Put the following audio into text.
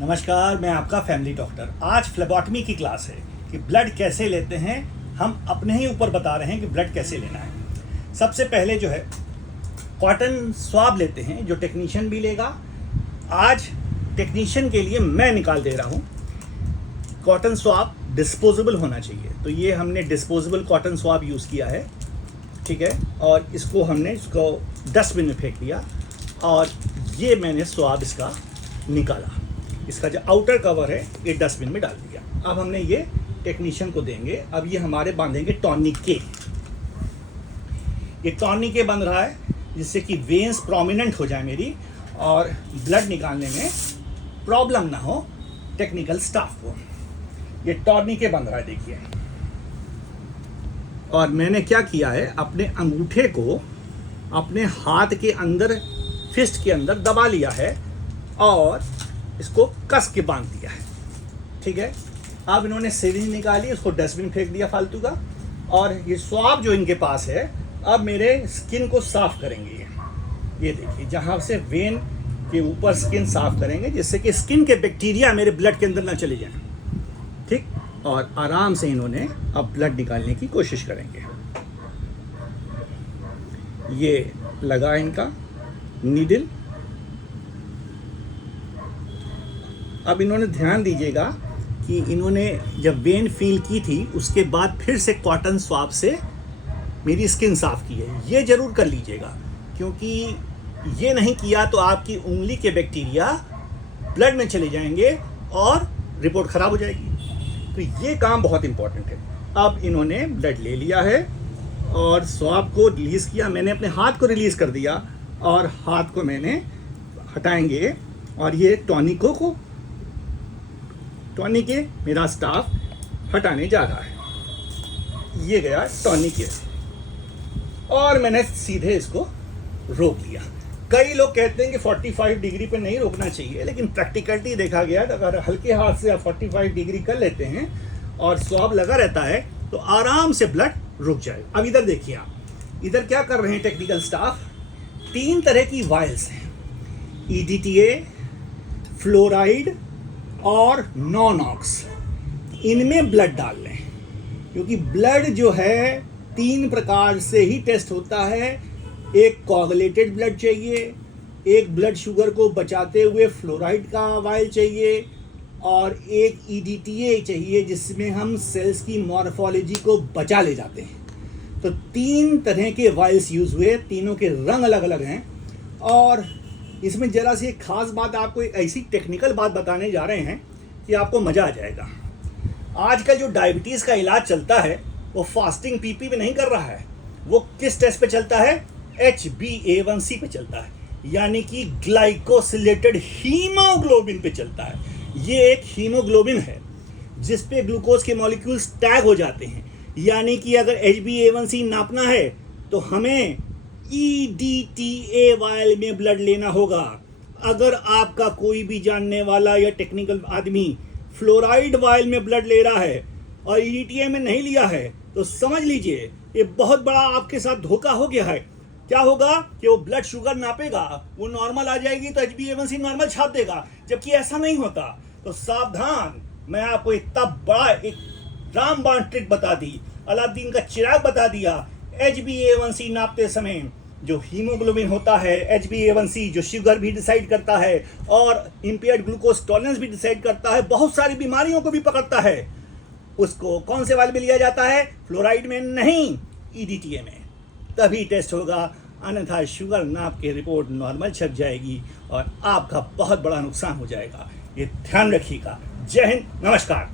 नमस्कार, मैं आपका फैमिली डॉक्टर। आज फ्लेबोटमी की क्लास है कि ब्लड कैसे लेते हैं। हम अपने ही ऊपर बता रहे हैं कि ब्लड कैसे लेना है। सबसे पहले जो है कॉटन स्वाब लेते हैं, जो टेक्नीशियन भी लेगा। आज टेक्नीशियन के लिए मैं निकाल दे रहा हूँ। कॉटन स्वाब डिस्पोजेबल होना चाहिए, तो ये हमने डिस्पोजेबल कॉटन स्वाब यूज़ किया है, ठीक है। और इसको हमने इसको डस्टबिन में फेंक दिया और ये मैंने स्वाब इसका निकाला। इसका जो आउटर कवर है ये डस्टबिन में डाल दिया। अब हमने ये टेक्नीशियन को देंगे। अब ये हमारे बांधेंगे टॉर्निके। ये टॉर्निके बंध रहा है जिससे कि वेन्स प्रोमिनेंट हो जाए मेरी और ब्लड निकालने में प्रॉब्लम ना हो टेक्निकल स्टाफ को। ये टॉर्निके बंध रहा है, देखिए। और मैंने क्या किया है, अपने अंगूठे को अपने हाथ के अंदर, फिस्ट के अंदर दबा लिया है और इसको कस के बांध दिया है, ठीक है। अब इन्होंने सिरिंज निकाली, उसको डस्टबिन फेंक दिया फालतू का। और ये स्वाब जो इनके पास है, अब मेरे स्किन को साफ करेंगे। ये देखिए, जहाँ से वेन के ऊपर स्किन साफ करेंगे जिससे कि स्किन के बैक्टीरिया मेरे ब्लड के अंदर ना चले जाएं, ठीक। और आराम से इन्होंने अब ब्लड निकालने की कोशिश करेंगे। ये लगा इनका नीडल। अब इन्होंने ध्यान दीजिएगा कि इन्होंने जब वेन फील की थी उसके बाद फिर से कॉटन स्वाब से मेरी स्किन साफ की है। ये ज़रूर कर लीजिएगा, क्योंकि ये नहीं किया तो आपकी उंगली के बैक्टीरिया ब्लड में चले जाएंगे और रिपोर्ट ख़राब हो जाएगी। तो ये काम बहुत इम्पोर्टेंट है। अब इन्होंने ब्लड ले लिया है और स्वाब को रिलीज़ किया। मैंने अपने हाथ को रिलीज़ कर दिया और हाथ को मैंने हटाएंगे और ये टॉनिके मेरा स्टाफ हटाने जा रहा है। ये गया टॉनिके और मैंने सीधे इसको रोक लिया। कई लोग कहते हैं कि 45 डिग्री पे नहीं रोकना चाहिए, लेकिन प्रैक्टिकलिटी देखा गया अगर हल्के हाथ से आप 45 डिग्री कर लेते हैं और स्वाब लगा रहता है तो आराम से ब्लड रुक जाएगा। अब इधर देखिए, आप इधर क्या कर रहे हैं टेक्निकल स्टाफ। 3 तरह की वायल्स हैं, EDTA, फ्लोराइड और नॉनॉक्स। इनमें ब्लड डाल लें, क्योंकि ब्लड जो है 3 प्रकार से ही टेस्ट होता है। एक कोआगुलेटेड ब्लड चाहिए, एक ब्लड शुगर को बचाते हुए फ्लोराइड का वायल चाहिए और एक EDTA चाहिए जिसमें हम सेल्स की मॉर्फोलॉजी को बचा ले जाते हैं। तो 3 तरह के वायल्स यूज़ हुए, तीनों के रंग अलग अलग हैं। और इसमें ज़रा सी एक खास बात, आपको एक ऐसी टेक्निकल बात बताने जा रहे हैं कि आपको मज़ा आ जाएगा। आजकल जो डायबिटीज़ का इलाज चलता है वो फास्टिंग पीपी पे नहीं कर रहा है, वो किस टेस्ट पे चलता है, HbA1c पे चलता है, यानी कि ग्लाइकोसिलेटेड हीमोग्लोबिन पे चलता है। ये एक हीमोग्लोबिन है जिस पे ग्लूकोज के मॉलिक्यूल्स टैग हो जाते हैं, यानी कि अगर HbA1c नापना है तो हमें EDTA वायल में ब्लड लेना होगा। अगर आपका कोई भी जानने वाला या टेक्निकल आदमी फ्लोराइड वायल में ब्लड ले रहा है और EDTA में नहीं लिया है तो समझ लीजिए ये बहुत बड़ा आपके साथ धोखा हो गया है। क्या होगा कि वो ब्लड शुगर नापेगा, वो नॉर्मल आ जाएगी तो HbA1c नॉर्मल छाप देगा, जबकि ऐसा नहीं होता। तो सावधान। मैं आपको इतना बड़ा एक रामबाण ट्रिक बता दी, अलादीन का चिराग बता दिया। HbA1c नापते समय जो हीमोग्लोबिन होता है, HbA1c जो शुगर भी डिसाइड करता है और इम्पेयर्ड ग्लूकोज टॉलरेंस भी डिसाइड करता है, बहुत सारी बीमारियों को भी पकड़ता है, उसको कौन से वाले में लिया जाता है, फ्लोराइड में नहीं, EDTA में। तभी टेस्ट होगा, अन्यथा शुगर नाप के रिपोर्ट नॉर्मल छप जाएगी और आपका बहुत बड़ा नुकसान हो जाएगा। ये ध्यान रखिएगा। जय हिंद, नमस्कार।